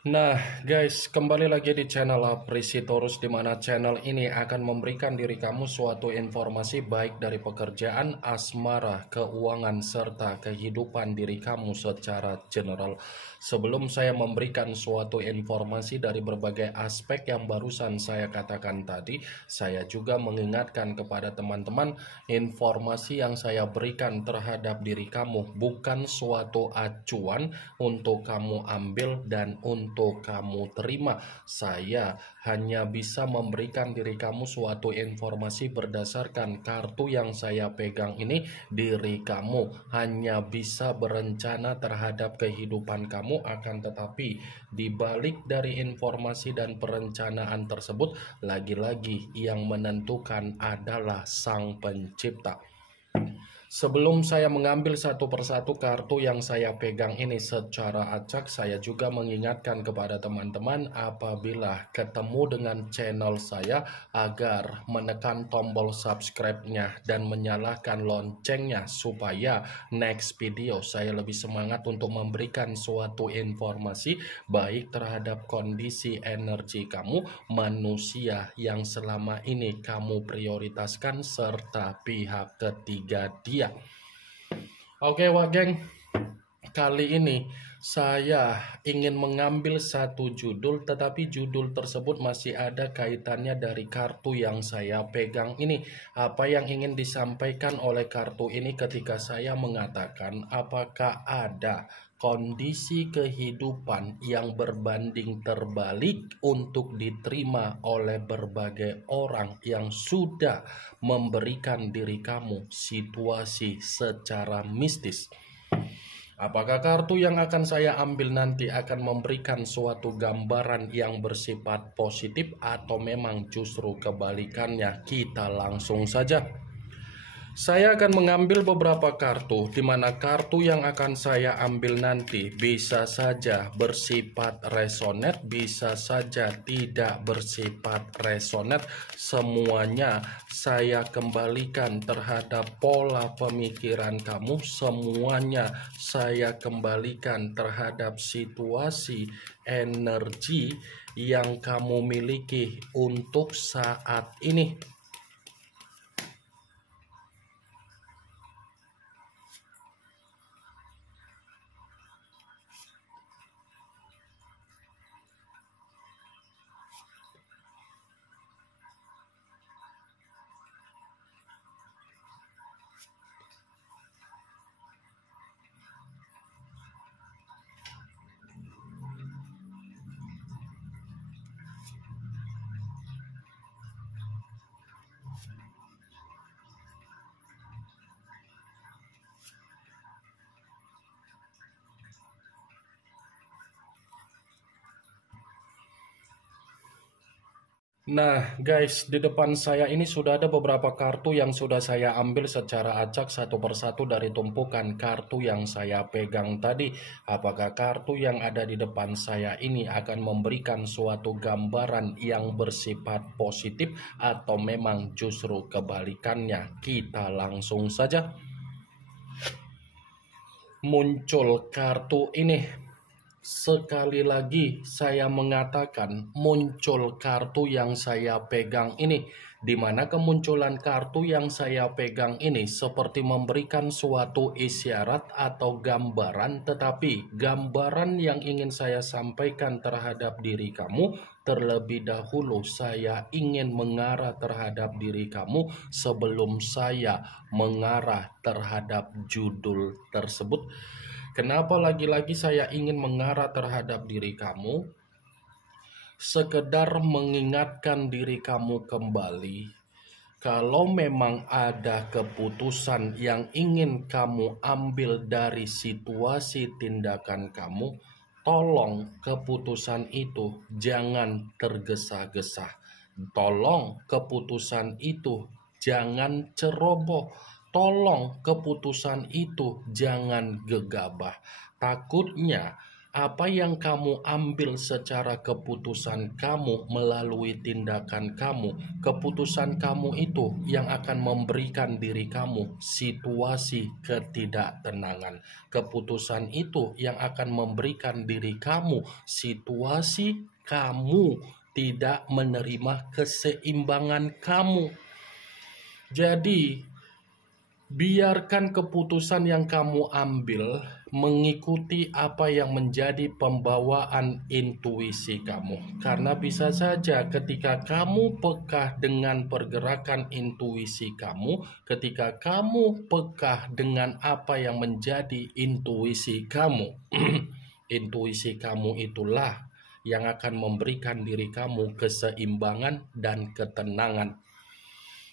Nah, guys, kembali lagi di channel Aprisitorus, di mana channel ini akan memberikan diri kamu suatu informasi baik dari pekerjaan, asmara, keuangan, serta kehidupan diri kamu secara general. Sebelum saya memberikan suatu informasi dari berbagai aspek yang barusan saya katakan tadi, saya juga mengingatkan kepada teman-teman, informasi yang saya berikan terhadap diri kamu bukan suatu acuan untuk kamu ambil dan untuk kamu terima. Saya hanya bisa memberikan diri kamu suatu informasi berdasarkan kartu yang saya pegang ini. Diri kamu hanya bisa berencana terhadap kehidupan kamu, akan tetapi di balik dari informasi dan perencanaan tersebut, lagi-lagi yang menentukan adalah Sang Pencipta. Sebelum saya mengambil satu persatu kartu yang saya pegang ini secara acak, saya juga mengingatkan kepada teman-teman apabila ketemu dengan channel saya agar menekan tombol subscribe-nya dan menyalakan loncengnya supaya next video saya lebih semangat untuk memberikan suatu informasi baik terhadap kondisi energi kamu, manusia yang selama ini kamu prioritaskan, serta pihak ketiga dia. Oke, wah geng, kali ini saya ingin mengambil satu judul, tetapi judul tersebut masih ada kaitannya dari kartu yang saya pegang ini. Apa yang ingin disampaikan oleh kartu ini ketika saya mengatakan apakah ada kondisi kehidupan yang berbanding terbalik untuk diterima oleh berbagai orang yang sudah memberikan diri kamu situasi secara mistis. Apakah kartu yang akan saya ambil nanti akan memberikan suatu gambaran yang bersifat positif atau memang justru kebalikannya? Kita langsung saja. Saya akan mengambil beberapa kartu, di mana kartu yang akan saya ambil nanti bisa saja bersifat resonate, bisa saja tidak bersifat resonate. Semuanya saya kembalikan terhadap pola pemikiran kamu, semuanya saya kembalikan terhadap situasi energi yang kamu miliki untuk saat ini. Nah, guys, di depan saya ini sudah ada beberapa kartu yang sudah saya ambil secara acak satu persatu dari tumpukan kartu yang saya pegang tadi. Apakah kartu yang ada di depan saya ini akan memberikan suatu gambaran yang bersifat positif atau memang justru kebalikannya? Kita langsung saja. Muncul kartu ini. Sekali lagi saya mengatakan muncul kartu yang saya pegang ini, di mana kemunculan kartu yang saya pegang ini seperti memberikan suatu isyarat atau gambaran, tetapi gambaran yang ingin saya sampaikan terhadap diri kamu, terlebih dahulu saya ingin mengarah terhadap diri kamu sebelum saya mengarah terhadap judul tersebut. Kenapa lagi-lagi saya ingin mengarah terhadap diri kamu? Sekedar mengingatkan diri kamu kembali. Kalau memang ada keputusan yang ingin kamu ambil dari situasi tindakan kamu, tolong keputusan itu jangan tergesa-gesa. Tolong keputusan itu jangan ceroboh. Tolong keputusan itu jangan gegabah. Takutnya Apa yang kamu ambil secara keputusan kamu melalui tindakan kamu, keputusan kamu itu yang akan memberikan diri kamu situasi ketidaktenangan. Keputusan itu yang akan memberikan diri kamu situasi kamu tidak menerima keseimbangan kamu. Jadi, biarkan keputusan yang kamu ambil mengikuti apa yang menjadi pembawaan intuisi kamu. Karena bisa saja ketika kamu peka dengan pergerakan intuisi kamu, ketika kamu peka dengan apa yang menjadi intuisi kamu, intuisi kamu itulah yang akan memberikan diri kamu keseimbangan dan ketenangan.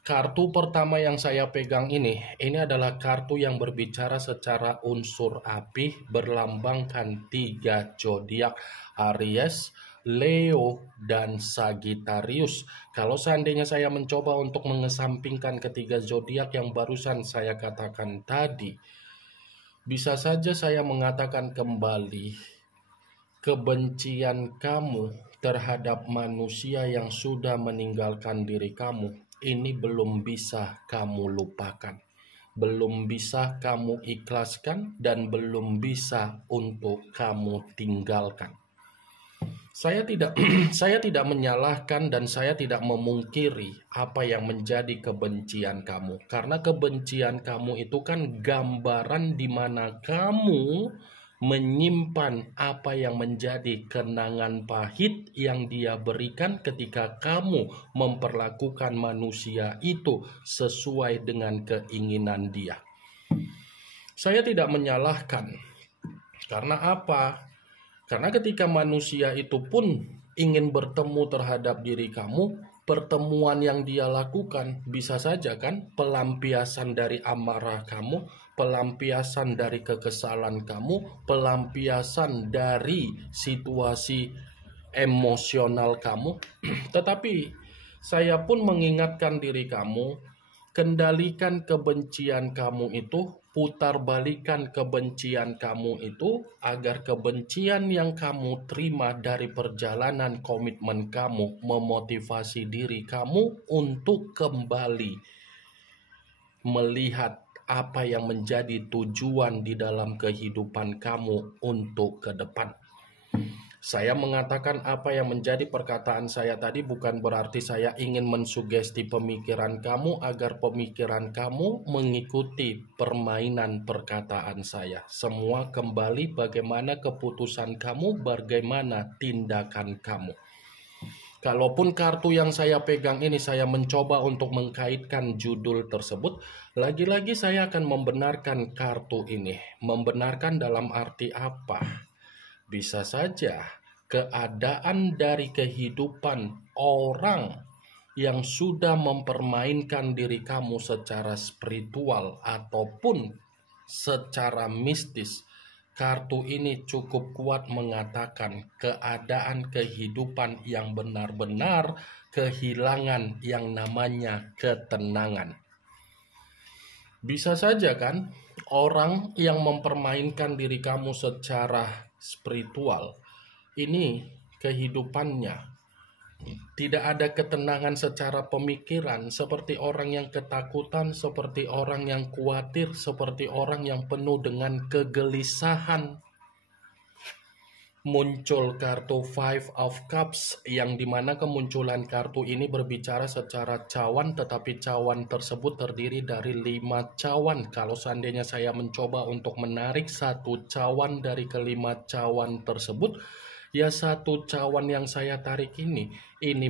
Kartu pertama yang saya pegang ini adalah kartu yang berbicara secara unsur api, berlambangkan 3 zodiak, Aries, Leo, dan Sagittarius. Kalau seandainya saya mencoba untuk mengesampingkan ketiga zodiak yang barusan saya katakan tadi, bisa saja saya mengatakan kembali, kebencian kamu terhadap manusia yang sudah meninggalkan diri kamu ini belum bisa kamu lupakan, belum bisa kamu ikhlaskan, dan belum bisa untuk kamu tinggalkan. Saya tidak saya tidak menyalahkan dan saya tidak memungkiri apa yang menjadi kebencian kamu, karena kebencian kamu itu kan gambaran di mana kamu menyimpan apa yang menjadi kenangan pahit yang dia berikan ketika kamu memperlakukan manusia itu sesuai dengan keinginan dia. Saya tidak menyalahkan. Karena apa? Karena ketika manusia itu pun ingin bertemu terhadap diri kamu, pertemuan yang dia lakukan bisa saja kan pelampiasan dari amarah kamu, pelampiasan dari kekesalan kamu, pelampiasan dari situasi emosional kamu. Tetapi saya pun mengingatkan diri kamu, kendalikan kebencian kamu itu, putar balikan kebencian kamu itu, agar kebencian yang kamu terima dari perjalanan komitmen kamu memotivasi diri kamu untuk kembali melihat apa yang menjadi tujuan di dalam kehidupan kamu untuk ke depan. Saya mengatakan apa yang menjadi perkataan saya tadi bukan berarti saya ingin mensugesti pemikiran kamu agar pemikiran kamu mengikuti permainan perkataan saya. Semua kembali bagaimana keputusan kamu, bagaimana tindakan kamu. Kalaupun kartu yang saya pegang ini saya mencoba untuk mengkaitkan judul tersebut, lagi-lagi saya akan membenarkan kartu ini. Membenarkan dalam arti apa? Bisa saja keadaan dari kehidupan orang yang sudah mempermainkan diri kamu secara spiritual ataupun secara mistis. Kartu ini cukup kuat mengatakan keadaan kehidupan yang benar-benar kehilangan yang namanya ketenangan. Bisa saja kan orang yang mempermainkan diri kamu secara spiritual ini kehidupannya tidak ada ketenangan secara pemikiran, seperti orang yang ketakutan, seperti orang yang khawatir, seperti orang yang penuh dengan kegelisahan. Muncul kartu Five of Cups, yang dimana kemunculan kartu ini berbicara secara cawan, tetapi cawan tersebut terdiri dari 5 cawan. Kalau seandainya saya mencoba untuk menarik satu cawan dari kelima cawan tersebut, ya satu cawan yang saya tarik ini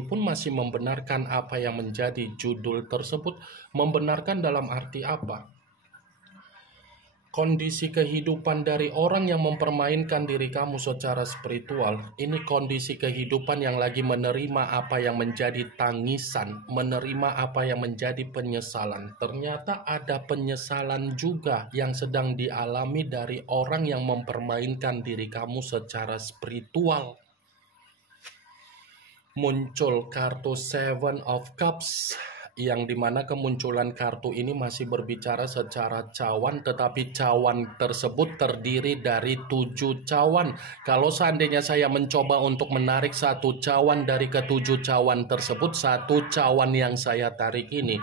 pun masih membenarkan apa yang menjadi judul tersebut. Membenarkan dalam arti apa? Kondisi kehidupan dari orang yang mempermainkan diri kamu secara spiritual, ini kondisi kehidupan yang lagi menerima apa yang menjadi tangisan, menerima apa yang menjadi penyesalan. Ternyata ada penyesalan juga yang sedang dialami dari orang yang mempermainkan diri kamu secara spiritual. Muncul kartu Seven of Cups, yang dimana kemunculan kartu ini masih berbicara secara cawan, tetapi cawan tersebut terdiri dari 7 cawan. Kalau seandainya saya mencoba untuk menarik satu cawan dari ketujuh cawan tersebut, satu cawan yang saya tarik ini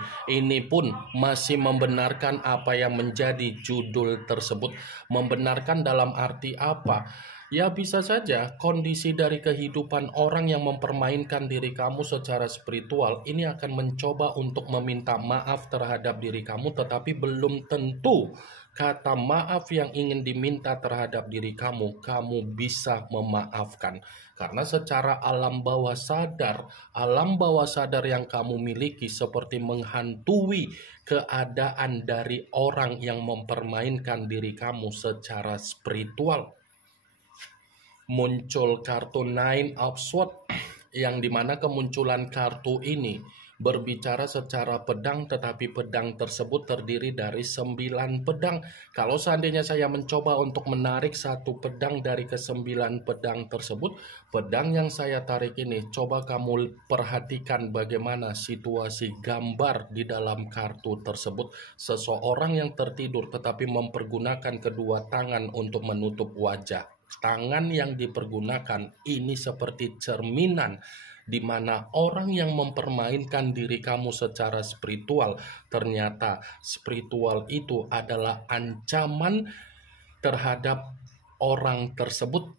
pun masih membenarkan apa yang menjadi judul tersebut. Membenarkan dalam arti apa? Ya, bisa saja kondisi dari kehidupan orang yang mempermainkan diri kamu secara spiritual ini akan mencoba untuk meminta maaf terhadap diri kamu, tetapi belum tentu kata maaf yang ingin diminta terhadap diri kamu, kamu bisa memaafkan. Karena secara alam bawah sadar yang kamu miliki seperti menghantui keadaan dari orang yang mempermainkan diri kamu secara spiritual. Muncul kartu Nine of Swords, yang dimana kemunculan kartu ini berbicara secara pedang, tetapi pedang tersebut terdiri dari 9 pedang. Kalau seandainya saya mencoba untuk menarik satu pedang dari ke-9 pedang tersebut, pedang yang saya tarik ini, coba kamu perhatikan bagaimana situasi gambar di dalam kartu tersebut. Seseorang yang tertidur tetapi mempergunakan kedua tangan untuk menutup wajah. Tangan yang dipergunakan ini seperti cerminan di mana orang yang mempermainkan diri kamu secara spiritual, ternyata spiritual itu adalah ancaman terhadap orang tersebut.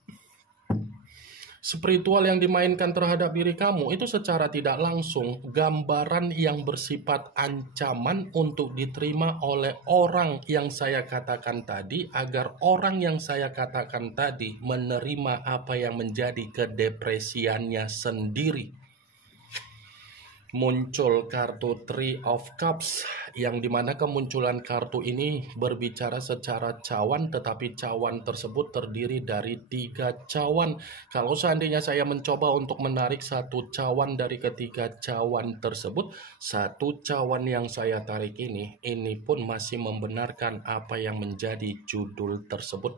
Spiritual yang dimainkan terhadap diri kamu itu secara tidak langsung gambaran yang bersifat ancaman untuk diterima oleh orang yang saya katakan tadi, agar orang yang saya katakan tadi menerima apa yang menjadi kedepresiannya sendiri. Muncul kartu Three of Cups, yang dimana kemunculan kartu ini berbicara secara cawan, tetapi cawan tersebut terdiri dari 3 cawan. Kalau seandainya saya mencoba untuk menarik satu cawan dari ketiga cawan tersebut, satu cawan yang saya tarik ini pun masih membenarkan apa yang menjadi judul tersebut.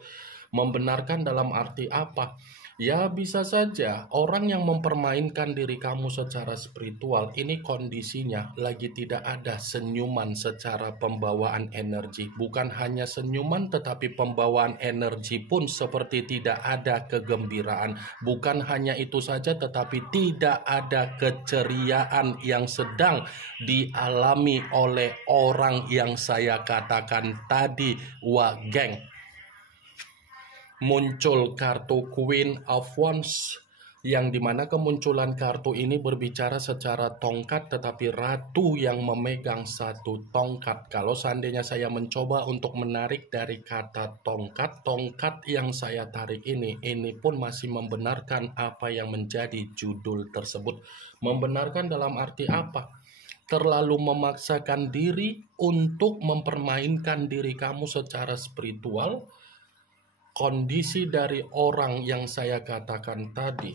Membenarkan dalam arti apa? Ya, bisa saja orang yang mempermainkan diri kamu secara spiritual ini kondisinya lagi tidak ada senyuman secara pembawaan energi. Bukan hanya senyuman, tetapi pembawaan energi pun seperti tidak ada kegembiraan. Bukan hanya itu saja, tetapi tidak ada keceriaan yang sedang dialami oleh orang yang saya katakan tadi, wah geng. Muncul kartu Queen of Wands, yang dimana kemunculan kartu ini berbicara secara tongkat, tetapi ratu yang memegang satu tongkat. Kalau seandainya saya mencoba untuk menarik dari kata tongkat, tongkat yang saya tarik ini pun masih membenarkan apa yang menjadi judul tersebut. Membenarkan dalam arti apa? Terlalu memaksakan diri untuk mempermainkan diri kamu secara spiritual. Kondisi dari orang yang saya katakan tadi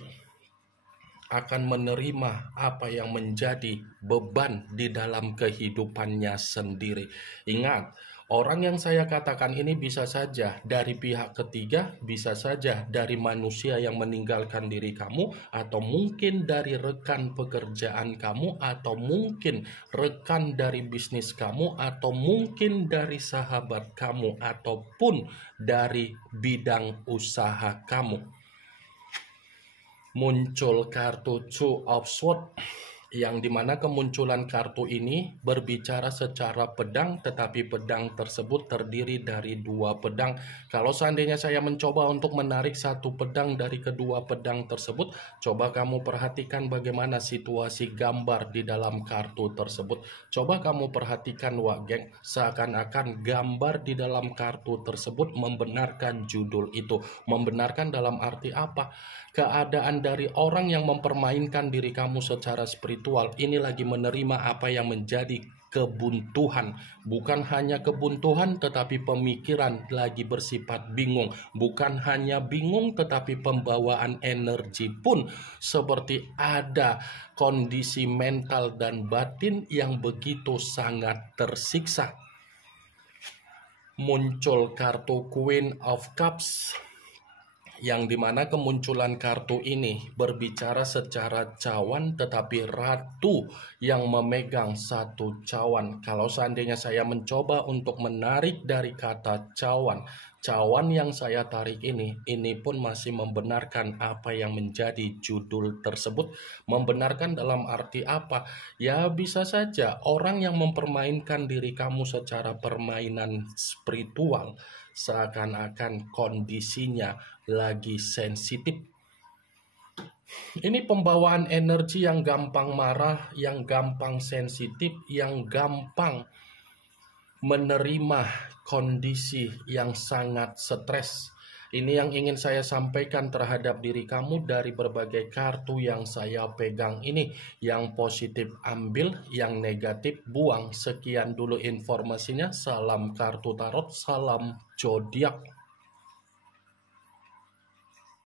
akan menerima apa yang menjadi beban di dalam kehidupannya sendiri. Ingat, orang yang saya katakan ini bisa saja dari pihak ketiga, bisa saja dari manusia yang meninggalkan diri kamu, atau mungkin dari rekan pekerjaan kamu, atau mungkin rekan dari bisnis kamu, atau mungkin dari sahabat kamu, ataupun dari bidang usaha kamu. Muncul kartu Two of Swords, yang dimana kemunculan kartu ini berbicara secara pedang, tetapi pedang tersebut terdiri dari 2 pedang. Kalau seandainya saya mencoba untuk menarik satu pedang dari kedua pedang tersebut, coba kamu perhatikan bagaimana situasi gambar di dalam kartu tersebut. Coba kamu perhatikan, wah geng, seakan-akan gambar di dalam kartu tersebut membenarkan judul itu. Membenarkan dalam arti apa? Keadaan dari orang yang mempermainkan diri kamu secara spiritual ini lagi menerima apa yang menjadi kebuntuan. Bukan hanya kebuntuan, tetapi pemikiran lagi bersifat bingung. Bukan hanya bingung, tetapi pembawaan energi pun seperti ada kondisi mental dan batin yang begitu sangat tersiksa. Muncul kartu Queen of Cups, yang dimana kemunculan kartu ini berbicara secara cawan, tetapi ratu yang memegang satu cawan. Kalau seandainya saya mencoba untuk menarik dari kata cawan, cawan yang saya tarik ini pun masih membenarkan apa yang menjadi judul tersebut. Membenarkan dalam arti apa? Ya bisa saja orang yang mempermainkan diri kamu secara permainan spiritual, seakan-akan kondisinya lagi sensitif. Ini pembawaan energi yang gampang marah, yang gampang sensitif, yang gampang menerima kondisi yang sangat stres. Ini yang ingin saya sampaikan terhadap diri kamu dari berbagai kartu yang saya pegang ini. Yang positif ambil, yang negatif buang. Sekian dulu informasinya. Salam kartu tarot, salam zodiak.